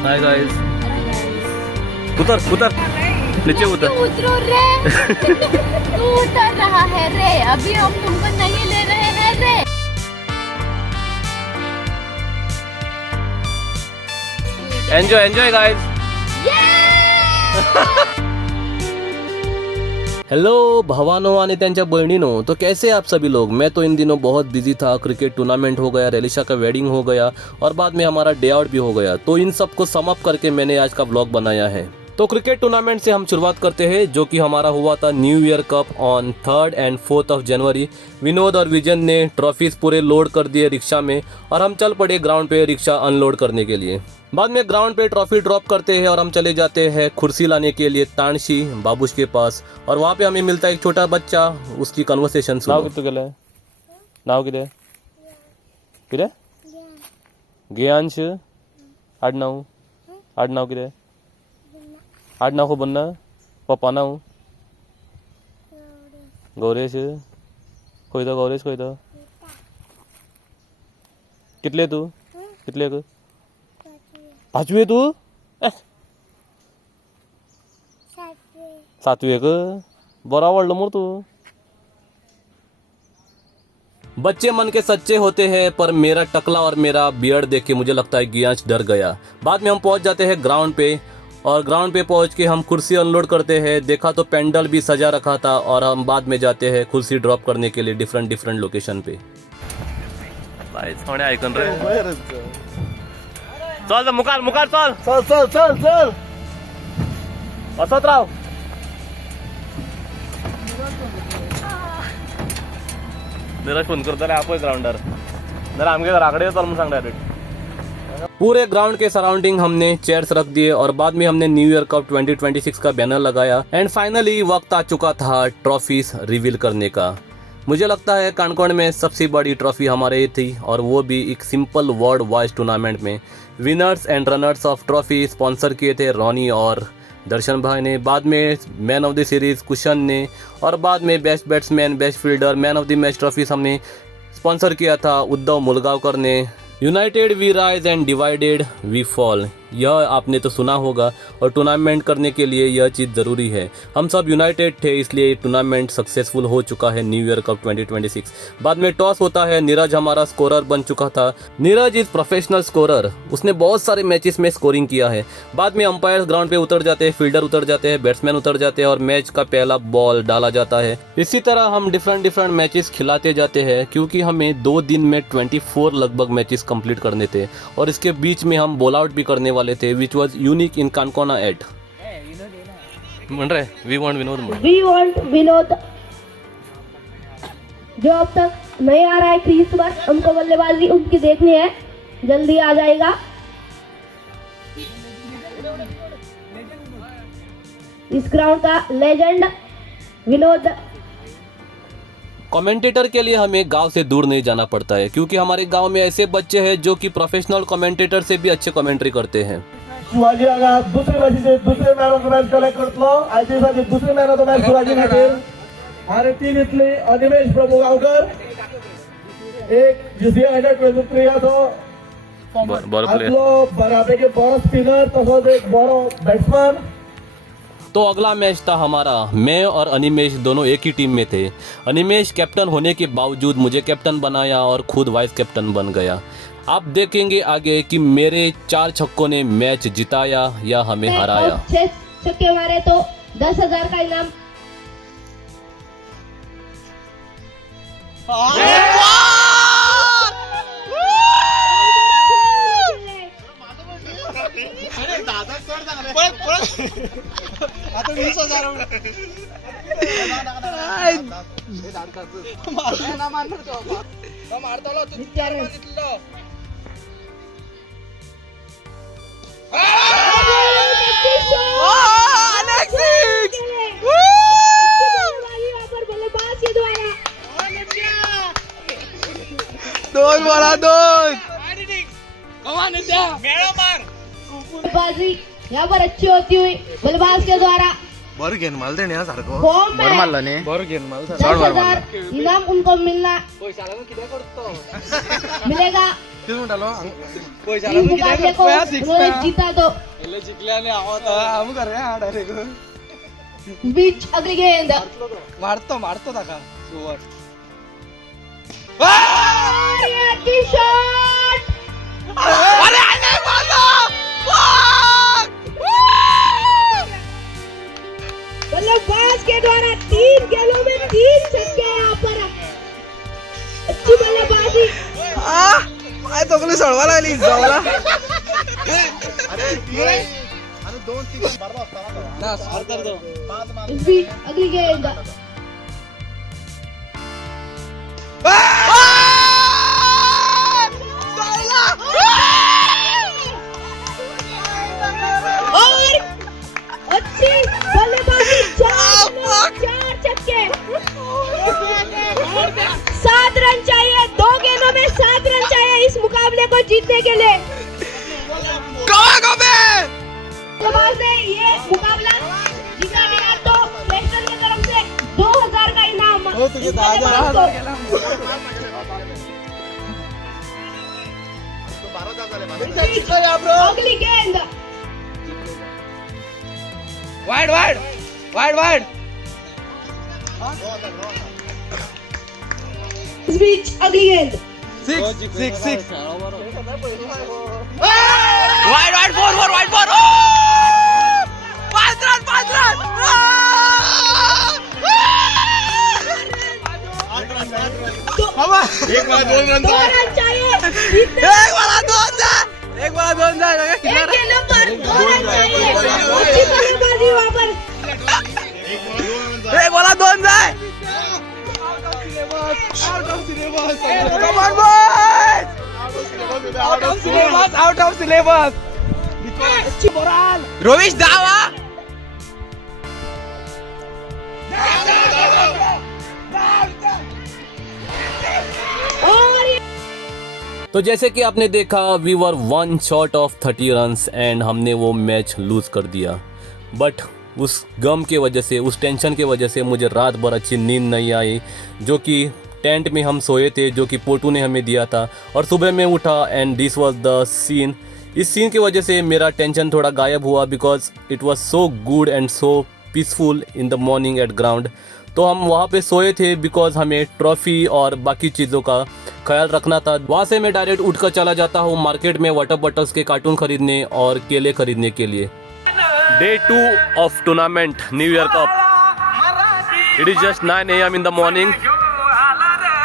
Hi guys. उतर उतर नीचे उतर। उतरो रे। तू उतर रहा है रे, अभी हम तुमको नहीं ले रहे हैं रे। Enjoy enjoy guys. हेलो भवानो आणि त्यांच्या बहिणीनो, तो कैसे आप सभी लोग। मैं तो इन दिनों बहुत बिजी था। क्रिकेट टूर्नामेंट हो गया, रेलिशा का वेडिंग हो गया और बाद में हमारा डे आउट भी हो गया। तो इन सब को सम अप करके मैंने आज का व्लॉग बनाया है। तो क्रिकेट टूर्नामेंट से हम शुरुआत करते हैं, जो कि हमारा हुआ था new year cup on 3rd and 4th of जनवरी। विनोद और विजन ने ट्रॉफीज पूरे लोड कर दिए रिक्शा में और हम चल पड़े ग्राउंड पे रिक्शा अनलोड करने के लिए। बाद में ग्राउंड पे ट्रॉफी ड्रॉप करते हैं और हम चले जाते हैं कुर्सी लाने के लिए तानशी बाबूश के पास। और वहाँ पे हमें मिलता है एक छोटा बच्चा, उसकी कन्वर्सेशन सुनो। नाव कितने गेले? नाव किती? किती? ज्ञांश आडनाव आडनाव किती? आडनाव खूप बनना पप्पा नाव गौरेश खयतो गौरेश खयतो कितले तू कितले ग 5वी तू 7वी ग बरा आवडलं मग तू। बच्चे मन के सच्चे होते हैं, पर मेरा टकला और मेरा बियर्ड देख के मुझे लगता है गियांश डर गया। बाद में हम पहुंच जाते हैं ग्राउंड पे और ग्राउंड पे पहुंच के हम कुर्सी अनलोड करते हैं। देखा तो पेंडल भी सजा रखा था और हम बाद में जाते हैं कुर्सी ड्रॉप करने के लिए डिफरेंट लोकेशन पे। चल मुकार मुकार चल चल चल चल चल असत राव। जरा फोन करता आप ग्राउंडर जरा आमगे घराकडे चल म्हणून सांग डायरेक्ट। पूरे ग्राउंड के सराउंडिंग हमने चेयर्स रख दिए और बाद में हमने न्यू ईयर कप 2026 का बैनर लगाया। एंड फाइनली वक्त आ चुका था ट्रॉफीज रिवील करने का। मुझे लगता है कानकोण में सबसे बड़ी ट्रॉफी हमारे ये थी, और वो भी एक सिंपल वर्ल्ड वाइज टूर्नामेंट में। Winners and runners of trophy sponsor किए थे रोनी और दर्शन भाई ने। बाद में man of the series Kushan ने, और बाद में best batsman, best fielder, man of the match trophies हमने स्पॉन्सर किया था उद्धव मुलगावकर ने। United we rise and divided we fall, यह आपने तो सुना होगा, और टूर्नामेंट करने के लिए यह चीज़ ज़रूरी है। हम सब यूनाइटेड थे, इसलिए टूर्नामेंट सक्सेसफुल हो चुका है न्यू ईयर कप 2026। बाद में टॉस होता है, नीरज हमारा स्कोरर बन चुका था। नीरज इज़ प्रोफेशनल स्कोरर, उसने बहुत सारे मैचेस में स्कोरिंग किया है। बाद में अंपायर ग्राउंड पे उतर जाते हैं, फील्डर उतर जाते हैं, बैट्समैन उतर जाते हैं और मैच का पहला बॉल डाला जाता है। इसी तरह हम डिफरेंट मैचेस खिलाते जाते हैं, क्योंकि हमें 2 दिन में 24 लगभग मैचेस कंप्लीट करने थे और इसके बीच में हम बॉल आउट भी करने वाले थे, which was unique in Kankona at. We want Vinod जो अब तक नहीं आ रहा है क्रीज पर, हमको बल्लेबाजी उनकी देखनी है, जल्दी आ जाएगा। इस ग्राउंड का लेजेंड विनोद। कमेंटेटर के लिए हमें गांव से दूर नहीं जाना पड़ता है, क्योंकि हमारे गांव में ऐसे बच्चे हैं जो कि प्रोफेशनल कमेंटेटर से भी अच्छे कमेंट्री करते हैं। शिवाजी हांगा दुसरे मॅचीचे दुसरे man of the match collect करतलो। आयपीएलचे दुसरे man of the match Shivaji खातीर आणि टीम इतली अनिमेश प्रभू गांवकर, एक जीसीए अंडर-23 बरो प्लेयर, बऱ्यापैकी बरो स्पिनर, तसोच एक बरो बॅट्समॅन। तो अगला मैच था हमारा। मैं और अनिमेश दोनों एक ही टीम में थे। अनिमेश कैप्टन होने के बावजूद मुझे कैप्टन बनाया और खुद वाइस कैप्टन बन गया। आप देखेंगे आगे कि मेरे 4 छक्कों ने मैच जिताया या हमें हराया। 6 छक्के मारे तो 10,000 का इनाम। आता 20,000 बल्लेबाजी यहाँ पर अच्छी होती हुई बल्लेबाज के द्वारा बर गेन माल देने सारखं फॉर्म में मारला ने बर गेन माल 10,000 इनाम उनको मिलना मिलेगा। इस मुकाबले को उन्होंने जीता तो बीच अगली गेंद और ये की शॉट बल्लेबाज के द्वारा 3 गेंदों में 3 छक्के यहाँ पर अच्छी बल्लेबाजी सोडवा लागली जाऊला इस बीच अगली गेंद और अच्छी बल्लेबाजी 4 छक्के 7 रन चाहिए 2 गेंदों में 7 रन चाहिए इस मुकाबले को जीतने के लिए बल्लेबाज ने ये मुकाबला जीता दिया तो नेशनल की तरफ से 2000 का इनाम अगली गेंद वाइड वाइड वाइड वाइड इस बीच अगली गेंद 6 wide wide 4 wide 4 5 run 5 run एक वाला 2 रन 2 रन चाहिए एक वाला 2 जाए एक गेंद पर 2 रन चाहिए अच्छी बल्लेबाजी वहाँ पर एक वाला 2 जाए आउट ऑफ सिलेबस रोविश दावा और ये तो जैसे कि आपने देखा we were 1 shot of 30 runs and हमने वो मैच लूज़ कर दिया। बट उस गम के वजह से, उस टेंशन के वजह से मुझे रात भर अच्छी नींद नहीं आई, जो कि टेंट में हम सोए थे, जो कि पोटू ने हमें दिया था। और सुबह मैं उठा and this was the scene. इस सीन की वजह से मेरा टेंशन थोड़ा गायब हुआ because it was so good and so peaceful in the morning at ground. तो हम वहाँ पे सोए थे बिकॉज हमें ट्रॉफी और बाकी चीज़ों का ख्याल रखना था। वहाँ से मैं डायरेक्ट उठकर चला जाता हूँ मार्केट में वाटर बॉटल्स के कार्टून खरीदने और केले खरीदने के लिए। Day 2 of tournament New Year Cup. It is just 9 AM in the morning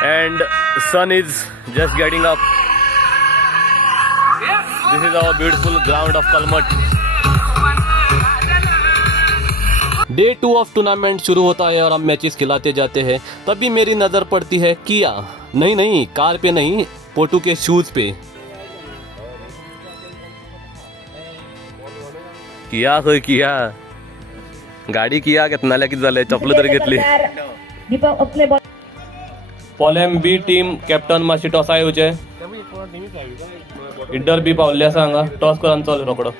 and sun is just getting up. This is our beautiful ground of Kalmat. Day 2 of tournament शुरू होता है और हम मैचेस खिलाते जाते हैं। तभी मेरी नज़र पड़ती है किया, नहीं कार पे नहीं, पोटू के शूज पे। किया होय किया गाडी किया कितना किती झालंय चपलं तरी घेतली। दीपक अपने पॉलेम बी टीम कॅप्टन मातशी टॉसा येवचे इड्डर बी पावल्या सांगा टॉस करून चालू रोकडो।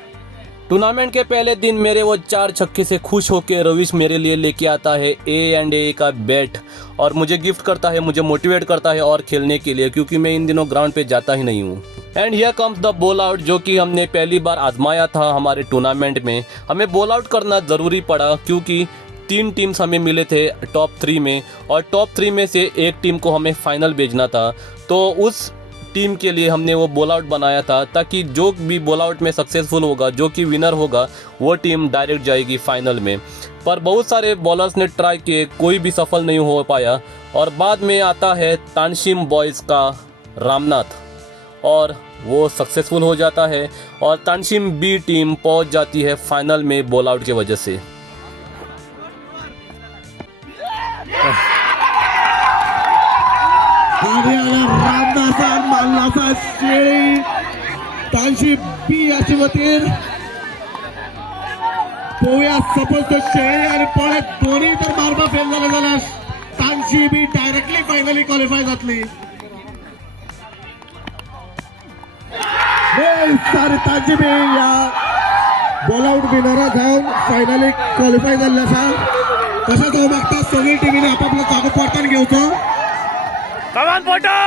टूर्नामेंट के पहले दिन मेरे वो 4 छक्के से खुश होकर रविश मेरे लिए लेके आता है A&A का बैट और मुझे गिफ्ट करता है, मुझे मोटिवेट करता है और खेलने के लिए, क्योंकि मैं इन दिनों ग्राउंड पे जाता ही नहीं हूँ। And here comes the ball out, जो कि हमने पहली बार आजमाया था हमारे टूर्नामेंट में। हमें बॉल आउट करना ज़रूरी पड़ा क्योंकि 3 टीम्स हमें मिले थे टॉप 3 में और टॉप 3 में से एक टीम को हमें फाइनल भेजना था। तो उस टीम के लिए हमने वो बॉल आउट बनाया था ताकि जो भी बॉल आउट में सक्सेसफुल होगा, जो कि विनर होगा, वो टीम डायरेक्ट जाएगी फाइनल में। पर बहुत सारे बॉलर्स ने ट्राई किए, कोई भी सफल नहीं हो पाया। और बाद में आता है तानशिम बॉयज़ का रामनाथ और वो सक्सेसफुल हो जाता है और तानशिम बी टीम पहुंच जाती है फाइनल में बॉल आउट की वजह से। तानशी बी याची वतीन पोया सपोज तो शेळी आणि पळत दोन्ही तर मारपा फेल झाले जाल्यार तानशी बी डायरेक्टली फायनली क्वालिफाय जातली। सारे तानशी बी या बॉल आउट विनरा जावन फायनली क्वालिफाय जाल्ले आसा। तशेंच हांव मागता सगळी टिमीने आपापलो कागद परतान घेवचो। कमान Poto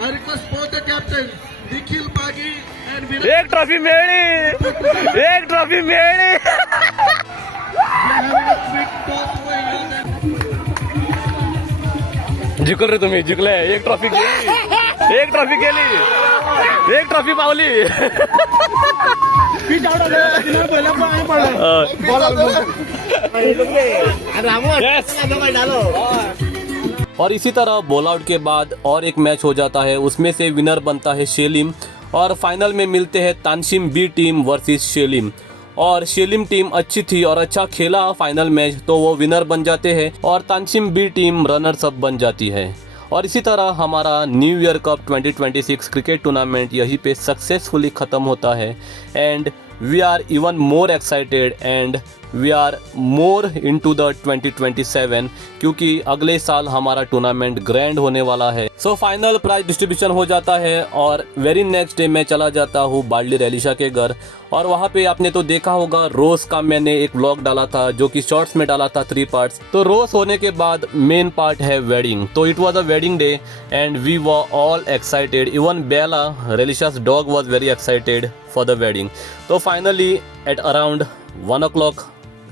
I request both the captains, Nikhil Pagi and Virat. एक ट्रॉफी मिळली, एक ट्रॉफी मिळली. having a quick toss over here. जिंकल रे तुम्ही, जिंकले. एक ट्रॉफी गेली, एक ट्रॉफी गेली, एक ट्रॉफी पावली. Yes. और इसी तरह बॉल आउट के बाद और एक मैच हो जाता है, उसमें से विनर बनता है शेलिम और फाइनल में मिलते हैं तानशिम बी टीम वर्सेस शेलिम. और शेलिम टीम अच्छी थी और अच्छा खेला फाइनल मैच, तो वो विनर बन जाते हैं और Tanshim B team runners up बन जाती है. और इसी तरह हमारा new year cup 2026 cricket tournament यहीं पे सक्सेसफुली ख़त्म होता है. And we are even more excited and we are more into the 2027 क्योंकि अगले साल हमारा टूर्नामेंट ग्रैंड होने वाला है. सो फाइनल प्राइज डिस्ट्रीब्यूशन हो जाता है और वेरी नेक्स्ट डे मैं चला जाता हूँ बार्डली रेलिशा के घर. और वहाँ पे आपने तो देखा होगा रोज का मैंने एक व्लॉग डाला था जो कि शॉर्ट्स में डाला था 3 पार्ट्स. तो रोज होने के बाद मेन पार्ट है वेडिंग. तो it was a wedding day and we were all excited. Even बेला रेलिशा's dog was very excited for the wedding. तो finally at around 1 o'clock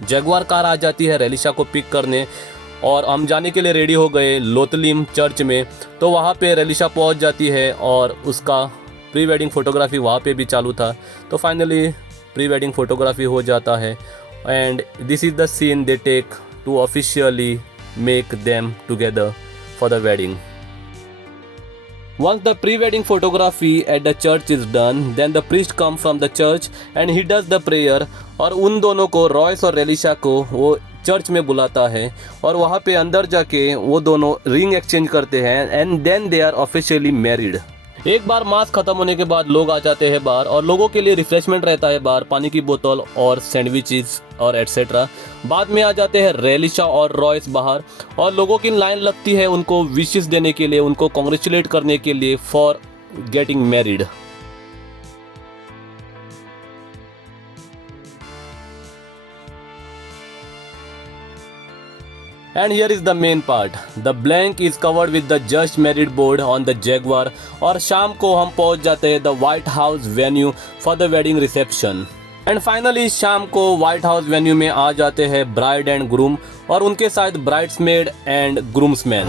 Jaguar car आ जाती है रेलिशा को पिक करने और हम जाने के लिए रेडी हो गए लोतलिम चर्च में. तो वहाँ पे रेलिशा पहुँच जाती है और उसका प्री वेडिंग फोटोग्राफी वहाँ पे भी चालू था. तो फाइनली प्री वेडिंग फोटोग्राफी हो जाता है and this is the scene they take to officially make them together for the wedding. Once the pre-wedding photography at the church is done, then the priest comes from the church and he does the prayer. और उन दोनों को Royce और रेलिशा को वो church में बुलाता है और वहाँ पे अंदर जाके वो दोनों रिंग एक्सचेंज करते हैं and then they are officially married. एक बार मास खत्म होने के बाद लोग आ जाते हैं बाहर और लोगों के लिए रिफ्रेशमेंट रहता है बाहर, पानी की बोतल और सैंडविचेस और एटसेट्रा. बाद में आ जाते हैं रेलिशा और रॉयस बाहर और लोगों की लाइन लगती है उनको विशेस देने के लिए, उनको कॉन्ग्रेचुलेट करने के लिए for getting married. And here is the main part. The blank is covered with the just married board on the Jaguar. और शाम को हम पहुंच जाते हैं the White House venue for the wedding reception. And finally शाम को White House venue में आ जाते हैं bride and groom और उनके साथ bridesmaid and groomsmen.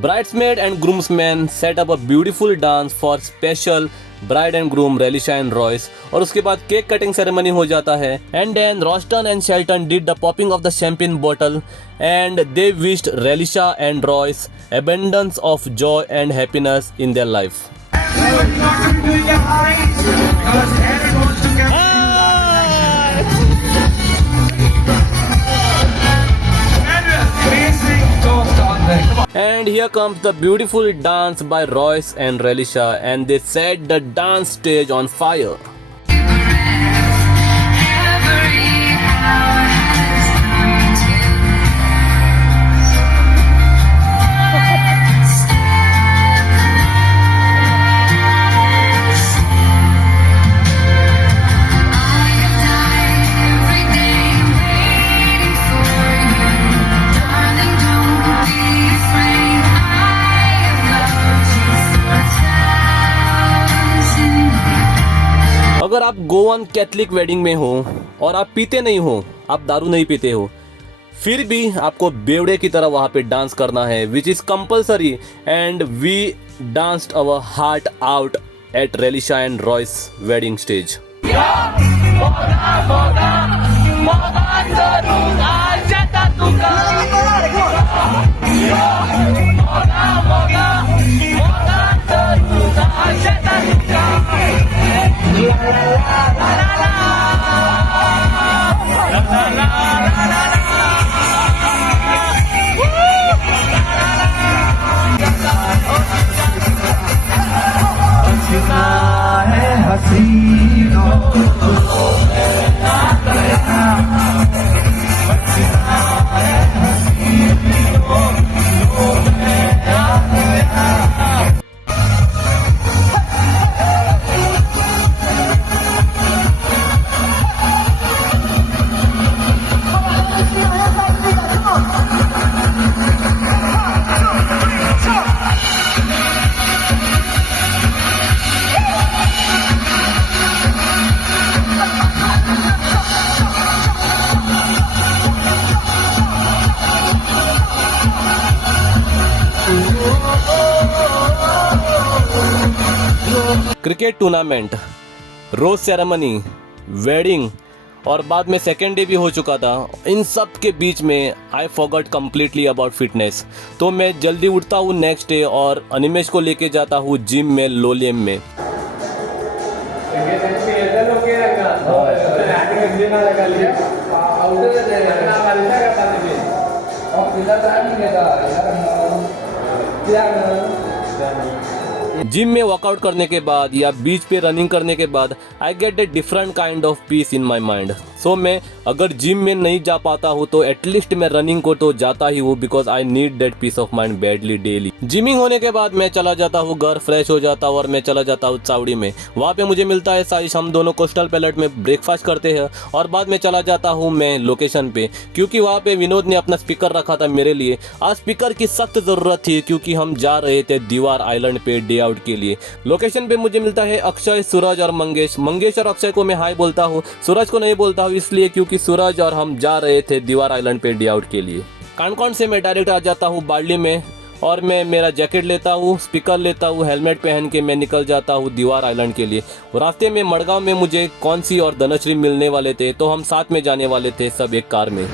Bridesmaid and groomsmen set up a beautiful dance for special bride and groom Relisha and Royce. और उसके बाद केक कटिंग सेरेमनी हो जाता है and then Roston and Shelton did the popping of the champagne bottle and they wished Relisha and Royce abundance of joy and happiness in their life. And here comes the beautiful dance by Royce and Relisha and they set the dance stage on fire. अगर आप Goan Catholic wedding में हो और आप पीते नहीं हो, आप दारू नहीं पीते हो, फिर भी आपको बेवड़े की तरह वहाँ पे डांस करना है, which is compulsory, and we danced our heart out at रेलिशा and Royce wedding stage. Cricket tournament, rose ceremony, wedding और बाद में सेकेंड डे भी हो चुका था. इन सब के बीच में I forgot completely about fitness. तो मैं जल्दी उठता हूँ नेक्स्ट डे और अनिमेश को लेके जाता हूँ जिम में, लोलियम में. जिम में वर्कआउट करने के बाद या बीच पे रनिंग करने के बाद I get a different kind of peace in my mind. So मैं अगर जिम में नहीं जा पाता हूँ तो एटलीस्ट मैं रनिंग को तो जाता ही हूँ, because I need that peace of mind badly daily. Gymming होने के बाद मैं चला जाता हूँ घर, फ्रेश हो जाता हूँ और मैं चला जाता हूँ चावड़ी में. वहाँ पे मुझे मिलता है साइश, हम दोनों कोस्टल पैलेट में ब्रेकफास्ट करते हैं और बाद में चला जाता हूँ मैं लोकेशन पे, क्योंकि वहाँ पे विनोद ने अपना स्पीकर रखा था मेरे लिए. आज स्पीकर की सख्त ज़रूरत थी क्योंकि हम जा रहे थे दीवार आइलैंड पे डे आउट के लिए. लोकेशन पे मुझे मिलता है अक्षय, सूरज और मंगेश और अक्षय को मैं हाय बोलता हूँ, सूरज को नहीं बोलता हूँ इसलिए क्योंकि सूरज और हम जा रहे थे दीवार आइलैंड पे डे आउट के लिए. कानकौन से मैं डायरेक्ट आ जाता हूँ बार्ली में और मैं मेरा जैकेट लेता हूँ, स्पीकर लेता हूँ, हेलमेट पहन के मैं निकल जाता हूँ दीवार आइलैंड के लिए. रास्ते में मड़गांव में मुझे कौनसी और धनश्री मिलने वाले थे, तो हम साथ में जाने वाले थे सब एक कार में.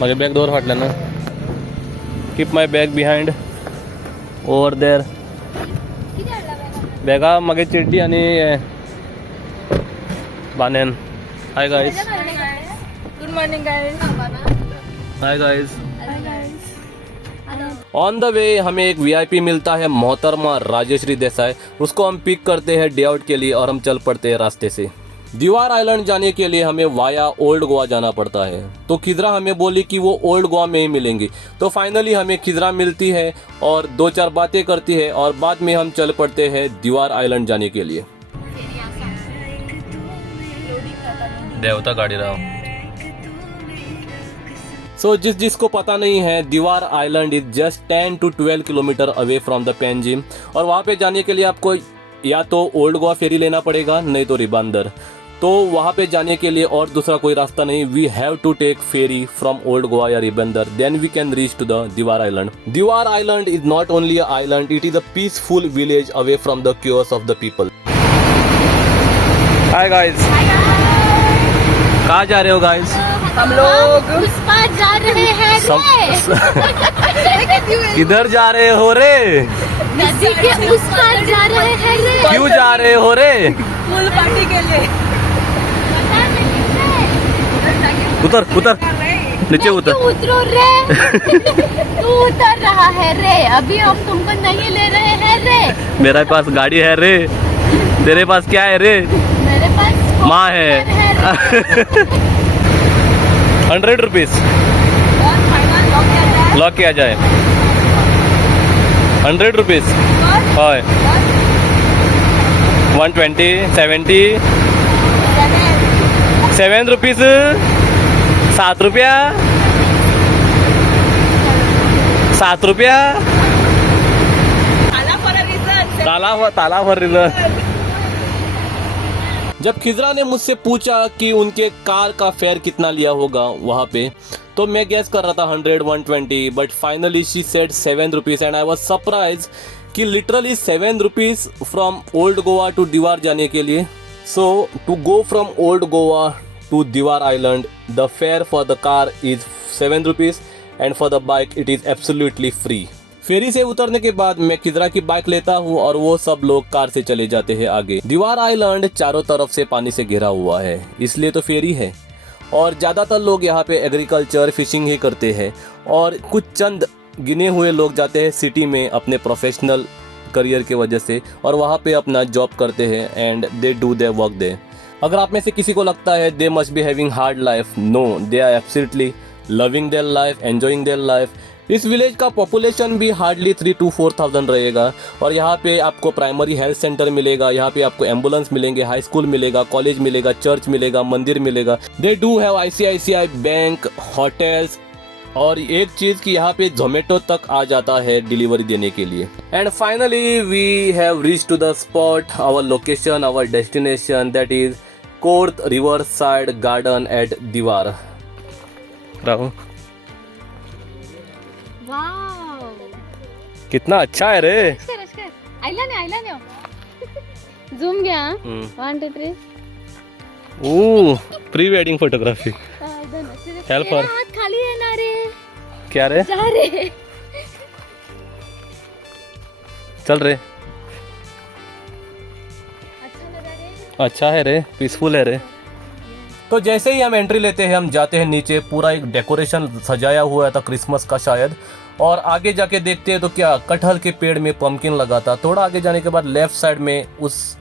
माझे बॅग दोर फाटल्या ना. Keep my bag behind over there. बॅगा मागे चिड्डी आणि बानेन. Hi guys. Good morning guys. Hi guys. On the way हमें एक वीआईपी मिलता है मोहतरमा राजेश्री देसाई. उसको हम पिक करते हैं डे आउट के लिए और हम चल पड़ते हैं रास्ते से. दीवार आइलैंड जाने के लिए हमें वाया ओल्ड गोवा जाना पड़ता है. तो खिजरा हमें बोली कि वो ओल्ड गोवा में ही मिलेंगी. तो फाइनली हमें खिजरा मिलती है और दो चार बातें करती है और बाद में हम चल पड़ते हैं दीवार आइलैंड जाने के लिए. देवता गाड़ी रहा. सो जिसको पता नहीं है, दीवार island is just 10 to 12 kilometre away from the Panjim. और वहाँ पे जाने के लिए आपको या तो ओल्ड गोवा फेरी लेना पड़ेगा, नहीं तो रिबांदर. तो वहाँ पे जाने के लिए और दूसरा कोई रास्ता नहीं. We have to take ferry from old Goa या Ribandar, then we can reach to the Divar island. Divar island is not only a island, it is a peaceful village away from the chaos of the people. Hi guys. कहाँ जा रहे हो guys? हम लोग उस पार जा रहे हैं किधर जा रहे हो रे? नदी के उस पार जा रहे हैं रे. क्यों जा रहे हो रे? पूल पार्टी के लिए. उतर उतर नीचे उतर. तू उतरो रे. तू उतर रहा है रे. अभी हम तुमको नहीं ले रहे हैं रे. मेरे पास गाड़ी है रे. तेरे पास क्या है रे? मेरे पास माँ है. 100 रुपीज लॉक किया जाए. 100 रुपीज. 120, 70, 7 रुपीज. 7 रुपया. 7 रुपया ताला फॉर रीजन। जब खिजरा ने मुझसे पूछा कि उनके कार का फेयर कितना लिया होगा वहाँ पे, तो मैं गैस कर रहा था 100 120, but finally she said 7 rupees and I was surprise कि literally 7 rupees from old Goa to Divar जाने के लिए। So to go from old Goa to Divar island the fare for the car is 7 rupees and for the bike it is absolutely free. Ferry से उतरने के बाद मैं खिजरा की बाइक लेता हूँ और वो सब लोग कार से चले जाते हैं आगे। दीवार आइलैंड चारों तरफ से पानी से घिरा हुआ है, इसलिए तो फेरी है। और ज़्यादातर लोग यहाँ पे एग्रीकल्चर फिशिंग ही करते हैं और कुछ चंद गिने हुए लोग जाते हैं सिटी में अपने प्रोफेशनल करियर के वजह से और वहाँ पे अपना जॉब करते हैं and they do their work they. अगर आप में से किसी को लगता है they must be having hard life, no, they are absolutely loving their life, enjoying their life. इस विलेज का पॉपुलेशन भी हार्डली 3 to 4,000 रहेगा और यहाँ पे आपको प्राइमरी हेल्थ सेंटर मिलेगा, यहाँ पे आपको एम्बुलेंस मिलेंगे, हाई स्कूल मिलेगा, कॉलेज मिलेगा, चर्च मिलेगा, मंदिर मिलेगा। They do have ICICI bank, hotels और एक चीज़ कि यहाँ पे जोमेटो तक आ जाता है डिलीवरी देने के लिए। And finally we have reach to the spot, our location, our destination, that is court river side garden at दीवार। राहुल वाव, कितना अच्छा है रे। आइला झूम गया। 1 2 3 oh, pre wedding photography. Help for हाथ खाली है ना रे, क्या रे, जा रे, चल रे, अच्छा लगा रे, अच्छा है रे, पीसफुल है रे। तो जैसे ही हम एंट्री लेते हैं हम जाते हैं नीचे, पूरा एक डेकोरेशन सजाया हुआ था क्रिसमस का शायद, और आगे जाके देखते हैं तो क्या कटहल के पेड़ में पम्पकिन लगा था। थोड़ा आगे जाने के बाद लेफ्ट साइड में उस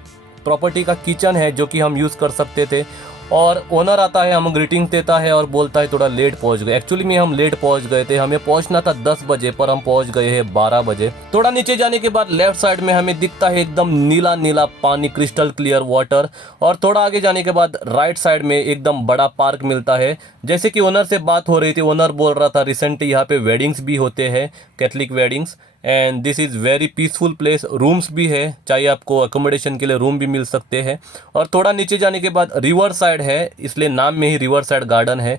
प्रॉपर्टी का किचन है जो कि हम यूज़ कर सकते थे और ओनर आता है, हम ग्रीटिंग देता है और बोलता है थोड़ा लेट पहुंच गए। एक्चुअली में हम लेट पहुंच गए थे, हमें पहुंचना था 10 बजे पर हम पहुंच गए हैं 12 बजे। थोड़ा नीचे जाने के बाद लेफ्ट साइड में हमें दिखता है एकदम नीला नीला पानी, क्रिस्टल क्लियर वाटर, और थोड़ा आगे जाने के बाद राइट साइड में एकदम बड़ा पार्क मिलता है। जैसे कि ओनर से बात हो रही थी, ओनर बोल रहा था रिसेंटली यहाँ पे वेडिंग्स भी होते हैं, Catholic weddings, and this is very peaceful place. Rooms भी है, चाहिए आपको अकोमोडेशन के लिए रूम भी मिल सकते हैं। और थोड़ा नीचे जाने के बाद रिवर साइड है, इसलिए नाम में ही रिवर साइड गार्डन है।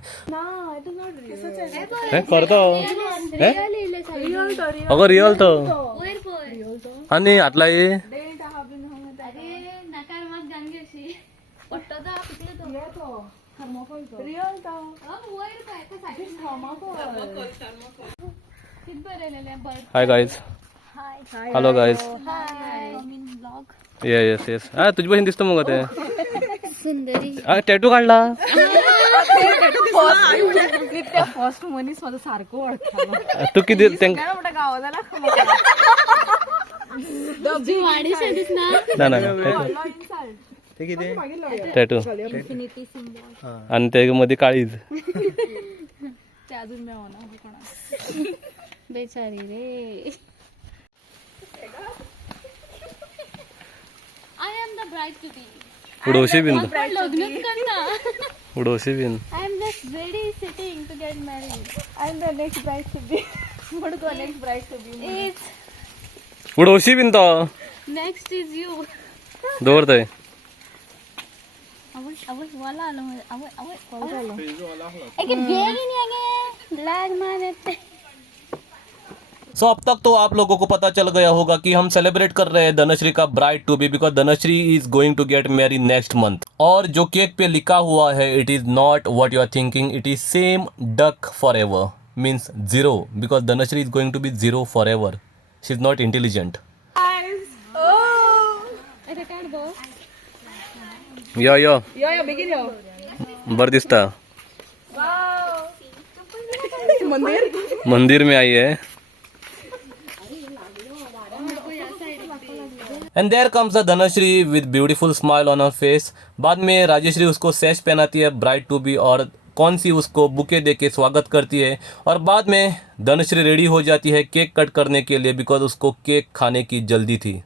अगर रियल तो आणि आतला ये hi guys, hello guys, yes yes, तुझी बहीण दिसतो मग ते सुंदरी टॅटू काढला। फर्स्ट मनीस माझं सारखं ओळखलं तू किती गावाला टॅटू आणि त्यामध्ये काळीज अजून बेचारी रे। I am the bride to be. उडोशी बिन लग्न करना। उडोशी बिन I am just ready sitting to get married. I am the next bride to be. What is the next bride to be? It's उडोशी बिन तो next is you. दोरतय अवल वाला आलो अवल एक बेगी नहीं आगे lag मारते। सो अब तक तो आप लोगों को पता चल गया होगा कि हम सेलिब्रेट कर रहे हैं धनश्री का bride to be, because Dhanashree is going to get married next month. और जो केक पे लिखा हुआ है, it is not what you are thinking, it is same duck for ever, means 0, because Dhanashree is going to be 0 for ever. She is not intelligent. यो बर दिसता, मंदिर में आई है। And there comes the Dhanashree with beautiful smile on her face. बाद में राजेश्री उसको सैश पहनाती है ब्राइड टू बी और कौन सी उसको बुके दे के स्वागत करती है। और बाद में धनश्री रेडी हो जाती है केक कट करने के लिए, बिकॉज उसको केक खाने की जल्दी थी।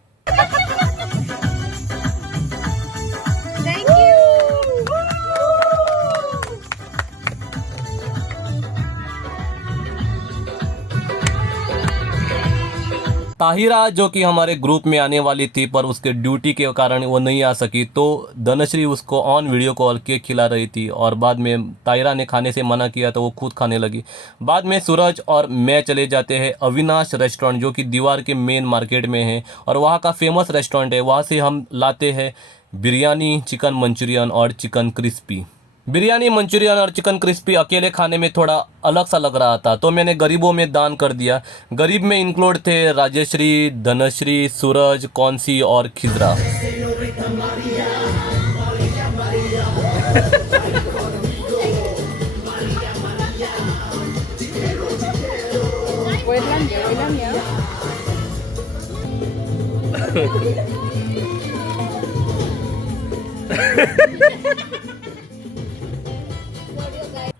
ताहिरा जो कि हमारे ग्रुप में आने वाली थी पर उसके ड्यूटी के कारण वो नहीं आ सकी, तो धनश्री उसको ऑन वीडियो कॉल केक खिला रही थी और बाद में ताहिरा ने खाने से मना किया तो वो खुद खाने लगी। बाद में सूरज और मैं चले जाते हैं अविनाश रेस्टोरेंट जो कि दीवार के मेन मार्केट में है और वहाँ का फेमस रेस्टोरेंट है। वहाँ से हम लाते हैं बिरयानी, चिकन मंचूरियन और चिकन क्रिस्पी। बिरयानी, मंचूरियन और चिकन क्रिस्पी अकेले खाने में थोड़ा अलग सा लग रहा था तो मैंने गरीबों में दान कर दिया। गरीब में इंक्लूड थे राजेश्री, धनश्री, सूरज, कौनसी और खिजरा।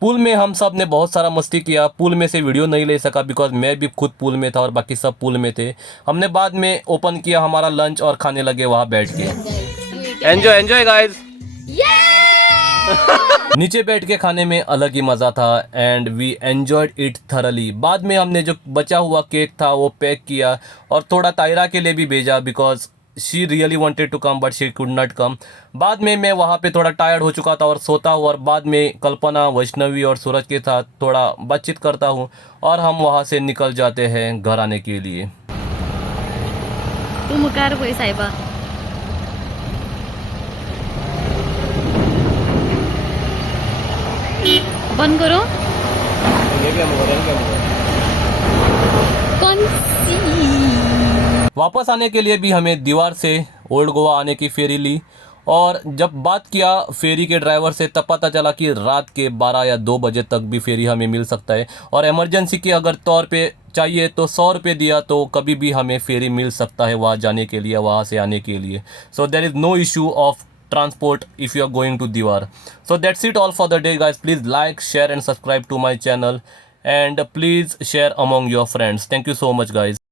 पूल में हम सब ने बहुत सारा मस्ती किया। पूल में से वीडियो नहीं ले सका बिकॉज मैं भी खुद पूल में था और बाकी सब पूल में थे। हमने बाद में ओपन किया हमारा लंच और खाने लगे वहाँ बैठ के। Enjoy enjoy guys. नीचे बैठ के खाने में अलग ही मज़ा था and we enjoyed it thoroughly. बाद में हमने जो बचा हुआ केक था वो पैक किया और थोड़ा ताहिरा के लिए भी भेजा because she really wanted to come but she could not come. बाद में मैं वहाँ पे थोड़ा टायर्ड हो चुका था और सोता हूँ और बाद में कल्पना, वैष्णवी और सूरज के साथ थोड़ा बातचीत करता हूँ और हम वहाँ से निकल जाते हैं घर आने के लिए। तू मुकार कोई साहिबा। बंद करो। कौन सी? वापस आने के लिए भी हमें दीवार से ओल्ड गोवा आने की फेरी ली और जब बात किया फेरी के ड्राइवर से तब पता चला कि रात के 12 या 2 बजे तक भी फेरी हमें मिल सकता है और इमरजेंसी के अगर तौर पे चाहिए तो 100 रुपये दिया तो कभी भी हमें फेरी मिल सकता है वहाँ जाने के लिए, वहाँ से आने के लिए। So there is no issue of transport if you are going to Diwar. So that's it all for the day guys. Please like, share and subscribe to my channel and please share among your friends. Thank you so much guys.